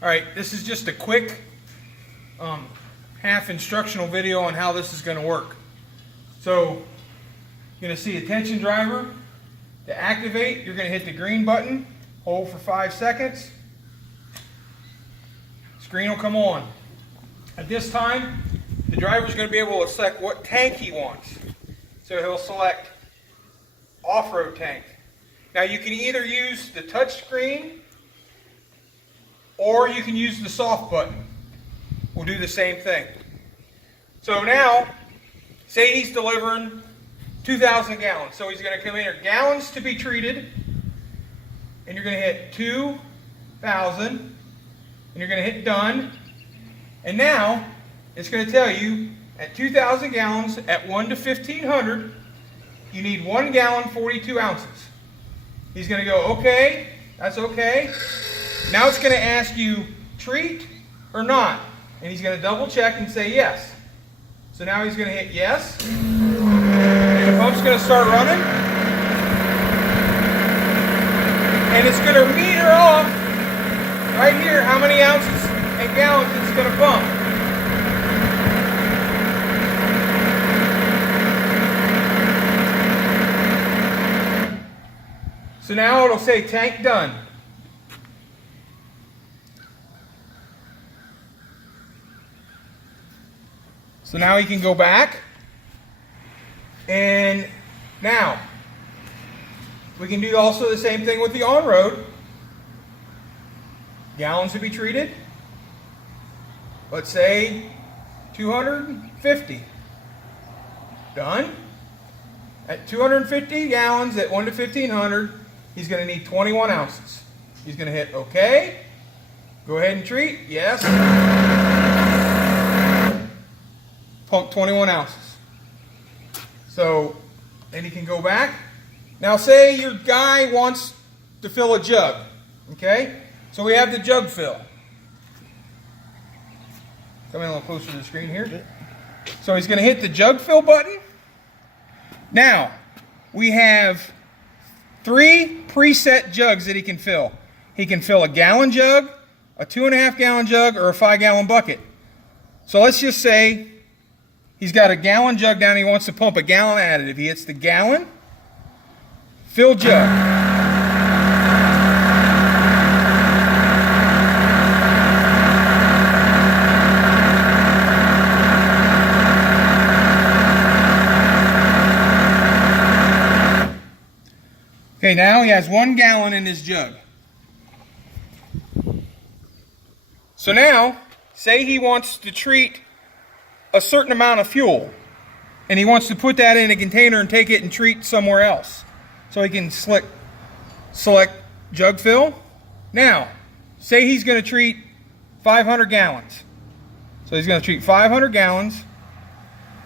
All right, this is just a quick half instructional video on how this is going to work. So you're going to see a tension driver. To activate, you're going to hit the green button, hold for 5 seconds. Screen will come on. At this time, the driver is going to be able to select what tank he wants. So he'll select off-road tank. Now you can either use the touch screen or you can use the soft button. We'll do the same thing. So now, say he's delivering 2,000 gallons. So he's going to come in here, gallons to be treated, and you're going to hit 2,000, and you're going to hit done. And now, it's going to tell you, at 2,000 gallons, at 1 to 1,500, you need 1 gallon, 42 ounces. He's going to go, okay, that's okay. Now it's going to ask you, treat or not? And he's going to double check and say yes. So now he's going to hit yes. And the pump's going to start running. And it's going to meter off right here how many ounces and gallons it's going to pump. So now it'll say tank done. So now he can go back, and now we can do also the same thing with the on-road. Gallons to be treated. Let's say 250. Done. At 250 gallons at 1 to 1,500, he's going to need 21 ounces. He's going to hit OK. Go ahead and treat. Yes. Pump 21 ounces. So then he can go back. Now say your guy wants to fill a jug. Okay? So we have the jug fill. Come in a little closer to the screen here. So he's going to hit the jug fill button. Now we have 3 preset jugs that he can fill. He can fill a gallon jug, a 2.5 gallon jug, or a 5 gallon bucket. So let's just say he's got a gallon jug down. He wants to pump a gallon additive. He hits the gallon, fill jug. Okay, now he has 1 gallon in his jug. So now, say he wants to treat a certain amount of fuel, and he wants to put that in a container and take it and treat somewhere else. So he can select jug fill. Now, say he's going to treat 500 gallons. So he's going to treat 500 gallons.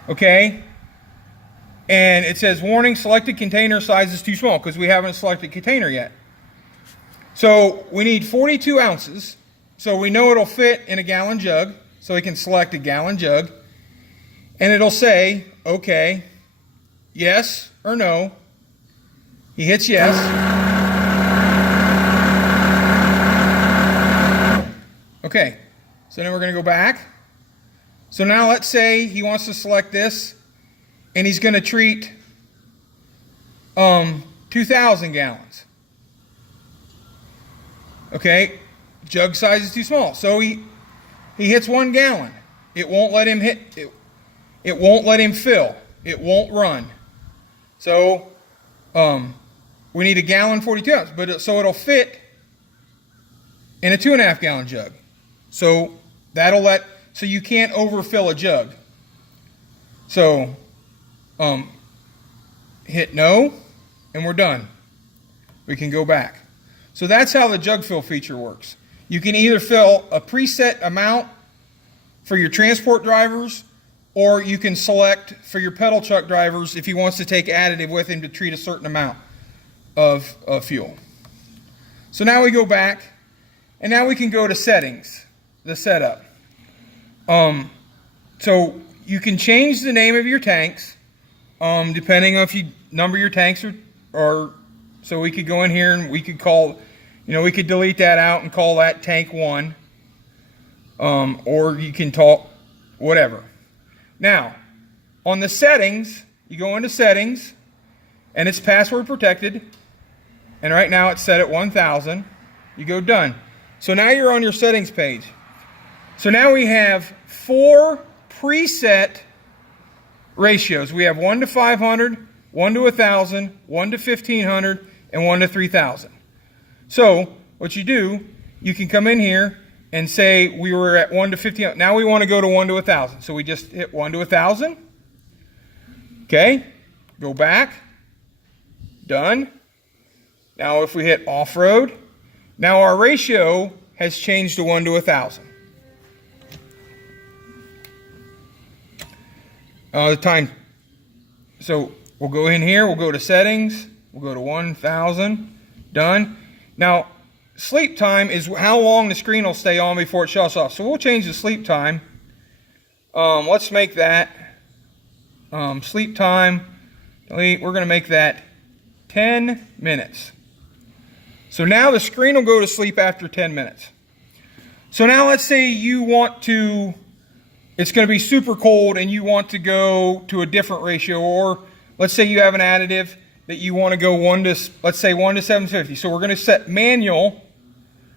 Okay. And it says, warning, selected container size is too small, because we haven't selected container yet. So we need 42 ounces. So we know it'll fit in a gallon jug. So we can select a gallon jug. And it'll say, okay, yes or no. He hits yes. Okay, so now we're going to go back. So now let's say he wants to select this, and he's going to treat 2,000 gallons. Okay, jug size is too small. So he hits 1 gallon. It won't let him hit it. It won't let him fill. It won't run. So we need a gallon 42 ounces, but so it'll fit in a 2.5 gallon jug. So so you can't overfill a jug. So hit no, and we're done. We can go back. So that's how the jug fill feature works. You can either fill a preset amount for your transport drivers, or you can select for your pedal truck drivers if he wants to take additive with him to treat a certain amount of fuel. So now we go back, and now we can go to settings, the setup. So you can change the name of your tanks depending on if you number your tanks or so we could go in here and we could call, we could delete that out and call that tank 1. or you can talk, whatever. Now, on the settings, you go into settings, and it's password protected, and right now it's set at 1000. You go done. So now you're on your settings page. So now we have 4 preset ratios. We have 1 to 500, 1 to 1000, 1 to 1500, and 1 to 3000. So what you do, you can come in here and say we were at 1 to 1500. Now we want to go to 1 to 1000. So we just hit 1 to 1000. Okay, go back. Done. Now if we hit off-road, now our ratio has changed to 1 to 1000. The time. So we'll go in here, we'll go to settings, we'll go to 1000. Done. Now sleep time is how long the screen will stay on before it shuts off. So we'll change the sleep time. Let's make that sleep time. Delete. We're going to make that 10 minutes. So now the screen will go to sleep after 10 minutes. So now let's say you want to, it's going to be super cold and you want to go to a different ratio, or let's say you have an additive that you want to go 1 to, let's say 1 to 750. So we're going to set manual.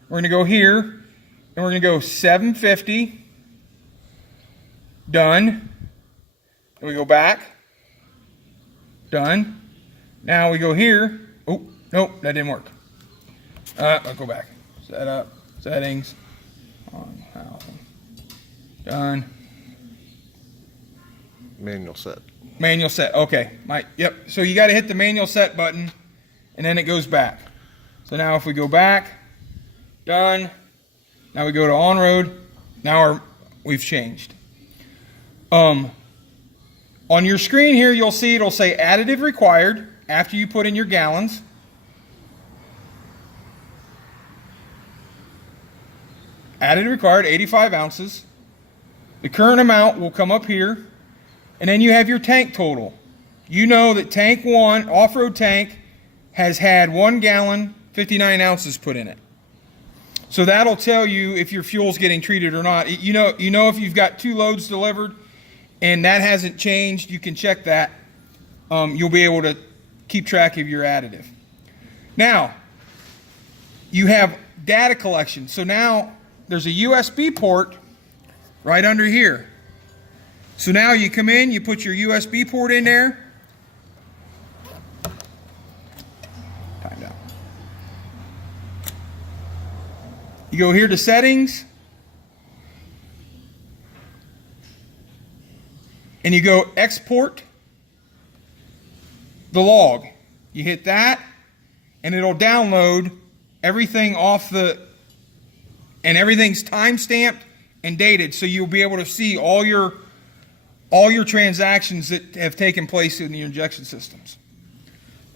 We're going to go here and we're going to go 750. Done. And we go back. Done. Now we go here. Oh, nope, that didn't work. I'll go back. Set up, settings, 1000. Done. Manual set. Manual set. Okay. Yep. So you got to hit the manual set button, and then it goes back. So now if we go back, done. Now we go to on road. Now we've changed. On your screen here, you'll see it'll say additive required after you put in your gallons. Additive required, 85 ounces. The current amount will come up here. And then you have your tank total. You know that tank 1, off-road tank, has had 1 gallon, 59 ounces put in it. So that'll tell you if your fuel's getting treated or not. You know if you've got 2 loads delivered and that hasn't changed, you can check that. You'll be able to keep track of your additive. Now, you have data collection. So now there's a USB port right under here. So now you come in, you put your USB port in there. Timed out. You go here to settings. And you go export the log. You hit that and it'll download everything off the, and everything's time stamped and dated, so you'll be able to see all your transactions that have taken place in the injection systems.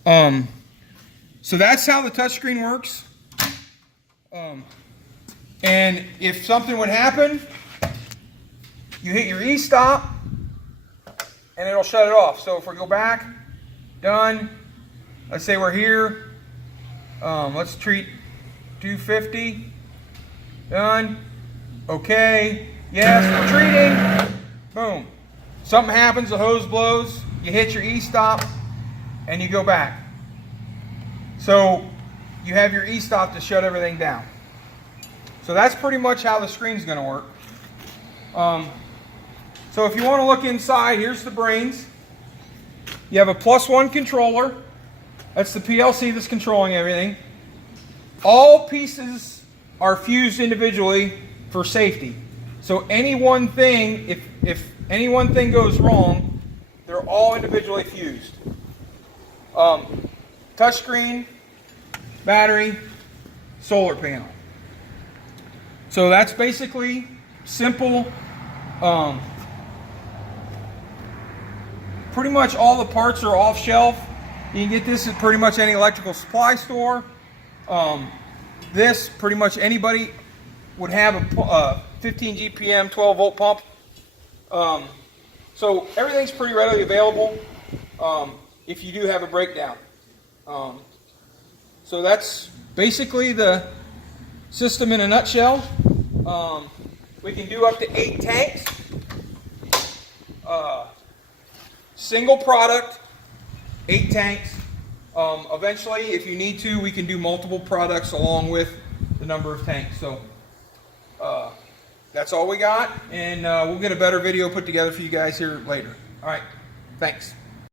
So that's how the touchscreen works. And if something would happen, you hit your e-stop and it'll shut it off. So if we go back, done, let's say we're here, let's treat 250, done, okay, yes, we're treating, boom. Something happens, the hose blows, you hit your e-stop, and you go back. So you have your e-stop to shut everything down. So that's pretty much how the screen's going to work. So if you want to look inside, here's the brains. You have a +1 controller. That's the PLC that's controlling everything. All pieces are fused individually for safety. So any one thing, if any one thing goes wrong, they're all individually fused. Touchscreen, battery, solar panel. So that's basically simple. Pretty much all the parts are off shelf. You can get this at pretty much any electrical supply store. This, pretty much anybody would have a 15 GPM 12 volt pump. So everything's pretty readily available if you do have a breakdown. So that's basically the system in a nutshell. We can do up to 8 tanks. Single product, 8 tanks. Eventually, if you need to, we can do multiple products along with the number of tanks. So that's all we got, and we'll get a better video put together for you guys here later. All right, thanks.